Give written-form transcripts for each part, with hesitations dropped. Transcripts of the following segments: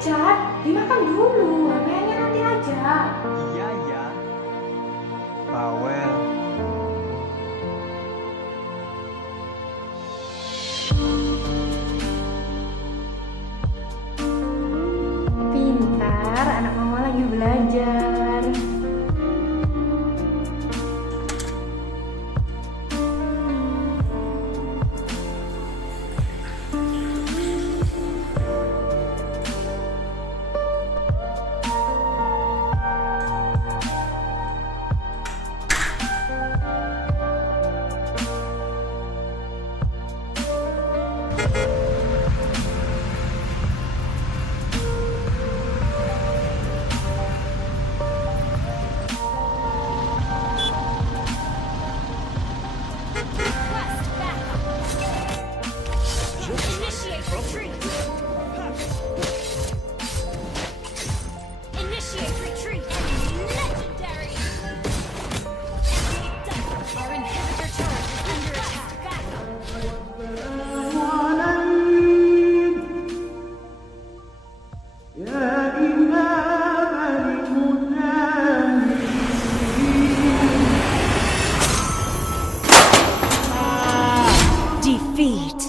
Richard, dimakan dulu, kayaknya nanti aja. Iya ya, bawel. Pintar, anak mama lagi belajar. Initiate retreat! Initiate retreat! Legendary! Our inhibitor turret is under attack. Defeat!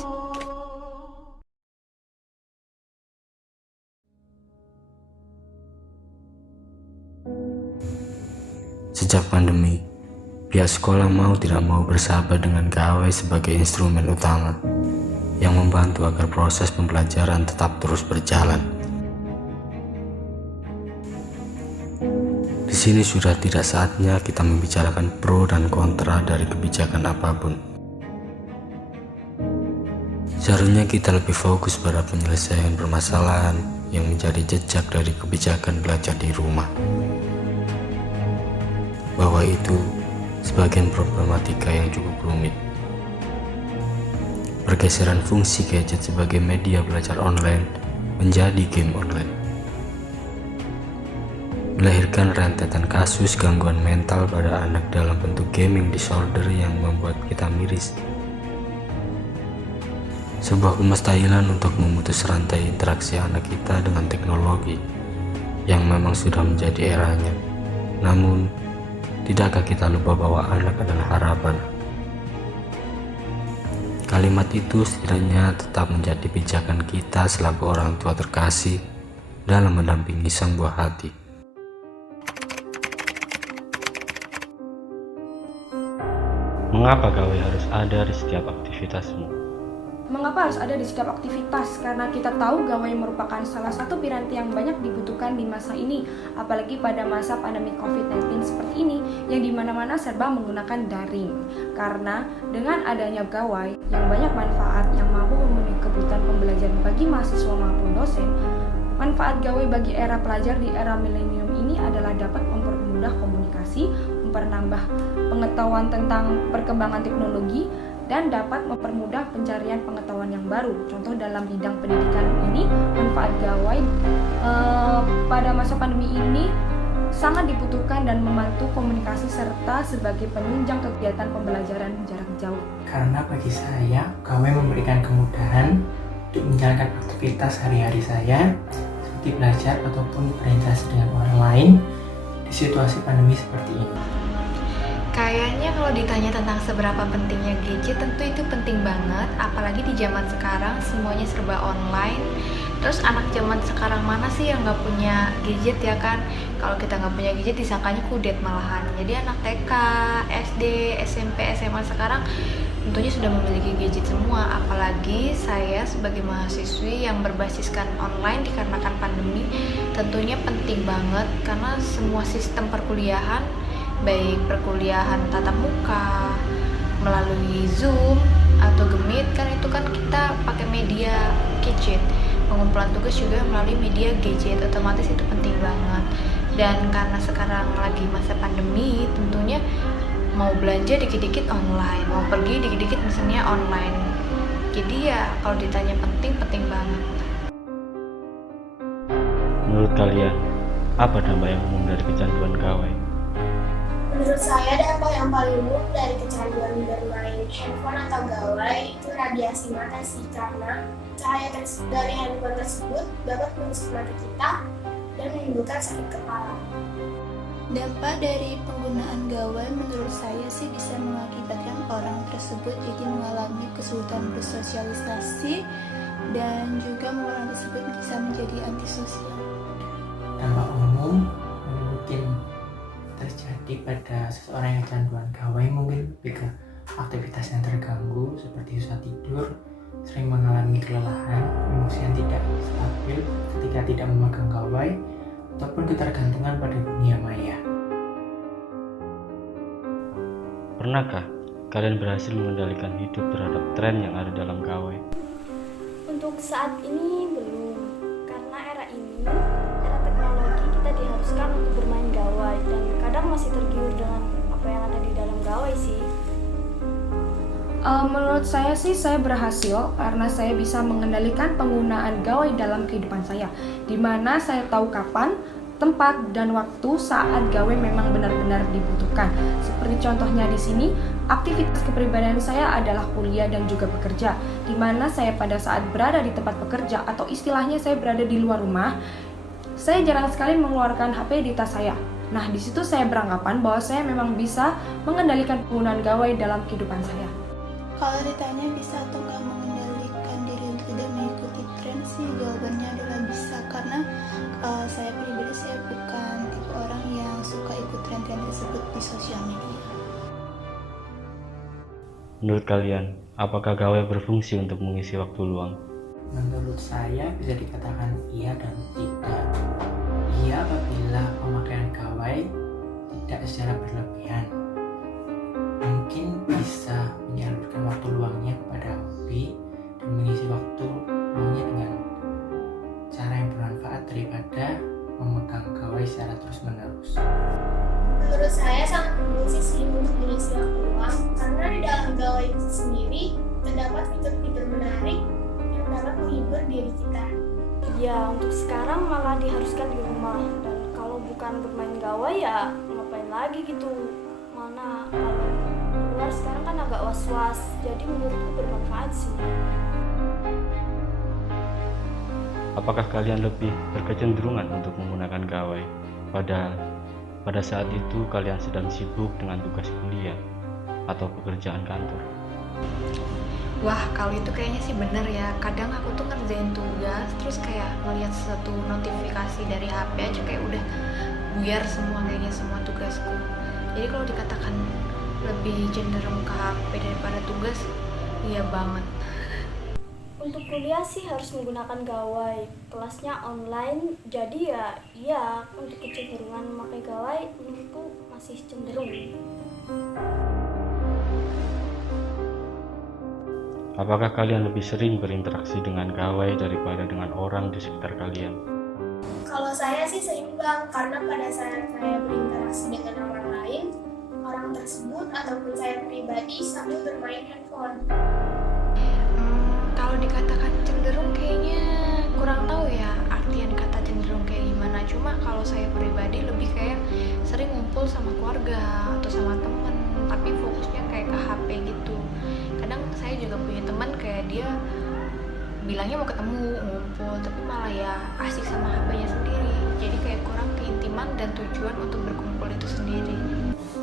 Sejak pandemi, pihak sekolah mau tidak mau bersahabat dengan gawai sebagai instrumen utama yang membantu agar proses pembelajaran tetap terus berjalan. Di sini sudah tidak saatnya kita membicarakan pro dan kontra dari kebijakan apapun. Seharusnya kita lebih fokus pada penyelesaian permasalahan yang menjadi jejak dari kebijakan belajar di rumah. Bahwa itu sebagian problematika yang cukup rumit. Pergeseran fungsi gadget sebagai media belajar online menjadi game online melahirkan rentetan kasus gangguan mental pada anak dalam bentuk gaming disorder yang membuat kita miris. Sebuah kemustahilan untuk memutus rantai interaksi anak kita dengan teknologi yang memang sudah menjadi eranya. Namun, tidakkah kita lupa bahwa anak adalah harapan? Kalimat itu setidaknya tetap menjadi pijakan kita selaku orang tua terkasih dalam mendampingi sang buah hati. Mengapa gawai harus ada di setiap aktivitasmu? Mengapa harus ada di setiap aktivitas? Karena kita tahu gawai merupakan salah satu piranti yang banyak dibutuhkan di masa ini, apalagi pada masa pandemi COVID-19 seperti ini, yang dimana-mana serba menggunakan daring. Karena dengan adanya gawai yang banyak manfaat yang mampu memenuhi kebutuhan pembelajaran bagi mahasiswa maupun dosen, manfaat gawai bagi era pelajar di era milenium ini adalah dapat mempermudah komunikasi, memperambah pengetahuan tentang perkembangan teknologi, dan dapat mempermudah pencarian pengetahuan yang baru. Contoh dalam bidang pendidikan ini, manfaat gawai pada masa pandemi ini sangat dibutuhkan dan membantu komunikasi serta sebagai penunjang kegiatan pembelajaran jarak jauh. Karena bagi saya, gawai memberikan kemudahan untuk menjalankan aktivitas hari-hari saya, seperti belajar ataupun berinteraksi dengan orang lain di situasi pandemi seperti ini. Kayaknya kalau ditanya tentang seberapa pentingnya gadget, tentu itu penting banget. Apalagi di zaman sekarang semuanya serba online. Terus anak zaman sekarang mana sih yang nggak punya gadget ya kan? Kalau kita nggak punya gadget disangkanya kudet malahan. Jadi anak TK, SD, SMP, SMA sekarang tentunya sudah memiliki gadget semua. Apalagi saya sebagai mahasiswi yang berbasiskan online dikarenakan pandemi, tentunya penting banget karena semua sistem perkuliahan, baik perkuliahan tatap muka melalui Zoom atau Gemit, kan itu kan kita pakai media gadget. Pengumpulan tugas juga melalui media gadget, otomatis itu penting banget. Dan karena sekarang lagi masa pandemi, tentunya mau belanja dikit-dikit online, mau pergi dikit-dikit misalnya online. Jadi ya kalau ditanya penting banget. Menurut kalian, apa dampak yang umum dari kecanduan gawai? Menurut saya dampak yang paling umum dari kecanduan bermain handphone atau gawai itu radiasi mata sih, karena cahaya dari handphone tersebut dapat menusuk mata kita dan menimbulkan sakit kepala. Dampak dari penggunaan gawai menurut saya sih bisa mengakibatkan orang tersebut jadi mengalami kesulitan bersosialisasi dan juga orang tersebut bisa menjadi antisosial. Dampak umum mungkin terjadi pada seseorang yang kecanduan gawai mungkin lebih ke aktivitas yang terganggu seperti susah tidur, sering mengalami kelelahan, emosi yang tidak stabil ketika tidak memegang gawai, ataupun ketergantungan pada dunia maya. Pernahkah kalian berhasil mengendalikan hidup terhadap tren yang ada dalam gawai? Untuk saat ini belum, karena era ini, era teknologi, kita diharuskan untuk bermain gawai dan kadang masih tergiur dengan apa yang ada di dalam gawai sih. Menurut saya sih saya berhasil karena saya bisa mengendalikan penggunaan gawai dalam kehidupan saya, di mana saya tahu kapan, tempat, dan waktu saat gawai memang benar-benar dibutuhkan. Seperti contohnya di sini, aktivitas kepribadian saya adalah kuliah dan juga bekerja, di mana saya pada saat berada di tempat bekerja atau istilahnya saya berada di luar rumah, saya jarang sekali mengeluarkan HP di tas saya. Nah, di situ saya beranggapan bahwa saya memang bisa mengendalikan penggunaan gawai dalam kehidupan saya. Kalau ditanya bisa atau nggak mengendalikan diri untuk tidak mengikuti tren sih, jawabannya adalah bisa, karena saya pribadi saya bukan tipe orang yang suka ikut tren-tren tersebut di sosial media. Menurut kalian, apakah gawai berfungsi untuk mengisi waktu luang? Menurut saya bisa dikatakan iya dan tidak. Iya apabila pemakaian gawai tidak secara berlebihan. Mungkin bisa menyalurkan waktu luangnya kepada hobi dan mengisi waktu luangnya dengan cara yang bermanfaat daripada memegang gawai secara terus-menerus. Menurut saya sangat berfungsi sih untuk mengisi waktu luang, karena di dalam gawai itu sendiri terdapat fitur-fitur menarik yang dapat menghibur diri kita. Ya, untuk sekarang malah diharuskan di rumah, dan kalau bukan bermain gawai ya ngapain lagi gitu. Mana kalau keluar sekarang kan agak was-was, jadi menurutku bermanfaat sih. Apakah kalian lebih berkecenderungan untuk menggunakan gawai? Padahal pada saat itu kalian sedang sibuk dengan tugas kuliah atau pekerjaan kantor. Wah, kalau itu kayaknya sih bener ya. Kadang aku tuh ngerjain tugas, terus kayak ngeliat satu notifikasi dari HP aja kayak udah buyar semua kayaknya semua tugasku. Jadi kalau dikatakan lebih cenderung ke HP daripada tugas, iya banget. Untuk kuliah sih harus menggunakan gawai, kelasnya online, jadi ya iya untuk kecenderungan memakai gawai menurutku masih cenderung. Apakah kalian lebih sering berinteraksi dengan gawai daripada dengan orang di sekitar kalian? Kalau saya sih seimbang, karena pada saat saya berinteraksi dengan orang lain, orang tersebut ataupun saya pribadi sambil bermain handphone. Kalau dikatakan cenderung kayaknya kurang tahu ya artian kata cenderung kayak gimana. Cuma kalau saya pribadi lebih kayak sering ngumpul sama keluarga atau sama temen, tapi fokusnya kayak ke HP gitu. Kadang saya juga punya teman kayak dia bilangnya mau ketemu ngumpul, tapi malah ya asik sama HP-nya sendiri. Jadi kayak kurang keintiman dan tujuan untuk berkumpul itu sendiri.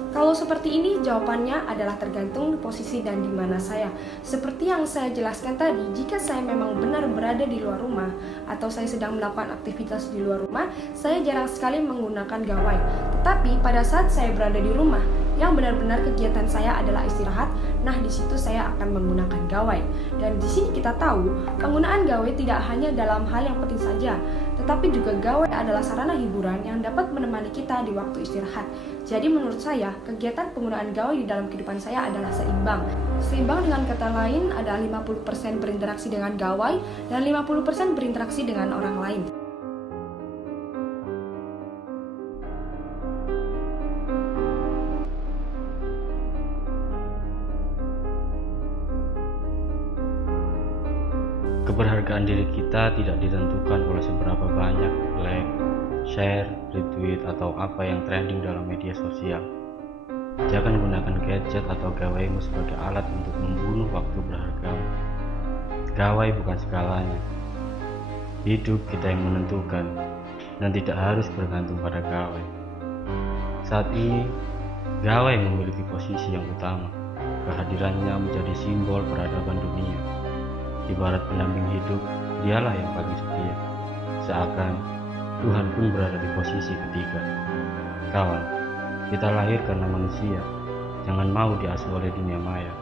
Kalau seperti ini, jawabannya adalah tergantung posisi dan di mana saya. Seperti yang saya jelaskan tadi, jika saya memang benar berada di luar rumah atau saya sedang melakukan aktivitas di luar rumah, saya jarang sekali menggunakan gawai. Tetapi pada saat saya berada di rumah, yang benar-benar kegiatan saya adalah istirahat, nah di situ saya akan menggunakan gawai. Dan di sini kita tahu, penggunaan gawai tidak hanya dalam hal yang penting saja, tetapi juga gawai adalah sarana hiburan yang dapat menemani kita di waktu istirahat. Jadi menurut saya, kegiatan penggunaan gawai di dalam kehidupan saya adalah seimbang. Seimbang dengan kata lain adalah 50% berinteraksi dengan gawai dan 50% berinteraksi dengan orang lain. Keberhargaan diri kita tidak ditentukan oleh seberapa banyak like, share, retweet, atau apa yang trending dalam media sosial. Jangan gunakan gadget atau gawaimu sebagai alat untuk membunuh waktu berharga. Gawai bukan segalanya. Hidup kita yang menentukan dan tidak harus bergantung pada gawai. Saat ini, gawai memiliki posisi yang utama. Kehadirannya menjadi simbol peradaban dunia. Ibarat pendamping hidup, dialah yang paling setia. Seakan Tuhan pun berada di posisi ketiga. Kawan, kita lahir karena manusia. Jangan mau diasuh oleh dunia maya.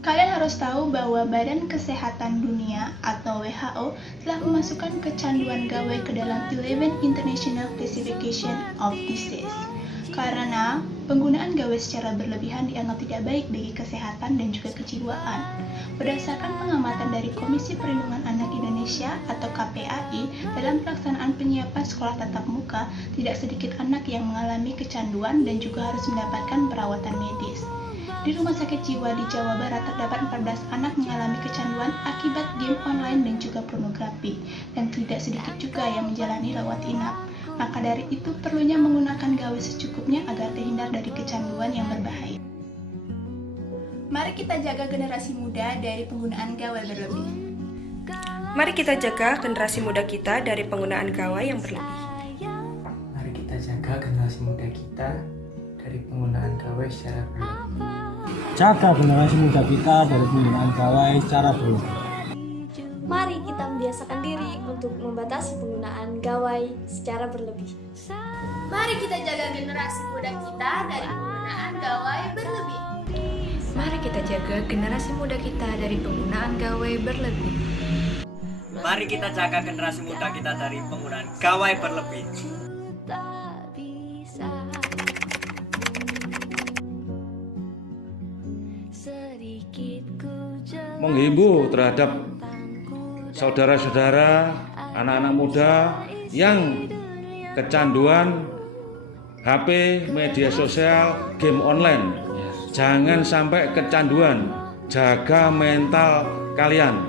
Kalian harus tahu bahwa Badan Kesehatan Dunia atau WHO telah memasukkan kecanduan gawai ke dalam 11 International Classification of Disease. Karena penggunaan gawai secara berlebihan dianggap tidak baik bagi kesehatan dan juga kejiwaan. Berdasarkan pengamatan dari Komisi Perlindungan Anak Indonesia atau KPAI, dalam pelaksanaan penyiapan sekolah tatap muka, tidak sedikit anak yang mengalami kecanduan dan juga harus mendapatkan perawatan medis. Di Rumah Sakit Jiwa di Jawa Barat terdapat 14 anak mengalami kecanduan akibat game online dan juga pornografi, dan tidak sedikit juga yang menjalani rawat inap. Maka dari itu perlunya menggunakan gawai secukupnya agar terhindar dari kecanduan yang berbahaya. Mari kita jaga generasi muda dari penggunaan gawai berlebih. Mari kita jaga generasi muda kita dari penggunaan gawai yang berlebih. Mari kita jaga generasi muda kita dari penggunaan gawai secara berlebih. Jaga generasi muda kita dari penggunaan gawai secara berlebih. Mari kita membiasakan diri untuk membatasi penggunaan gawai secara berlebih. Mari kita jaga generasi muda kita dari penggunaan gawai berlebih. Mari kita jaga generasi muda kita dari penggunaan gawai berlebih. Mari kita jaga generasi muda kita dari penggunaan gawai berlebih. Menghimbau terhadap saudara-saudara, anak-anak muda yang kecanduan HP, media sosial, game online. Jangan sampai kecanduan. Jaga mental kalian.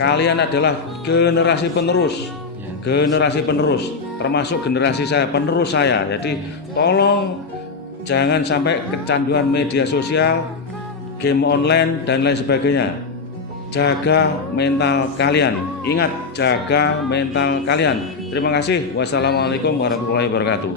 Kalian adalah generasi penerus. Generasi penerus, termasuk generasi saya, penerus saya. Jadi tolong jangan sampai kecanduan media sosial, game online dan lain sebagainya. Jaga mental kalian. Ingat, jaga mental kalian. Terima kasih. Wassalamualaikum warahmatullahi wabarakatuh.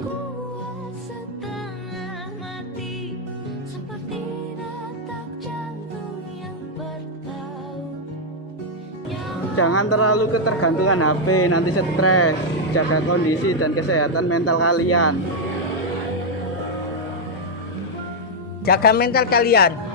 Jangan terlalu ketergantungan HP, nanti stres. Jaga kondisi dan kesehatan mental kalian. Jaga mental kalian.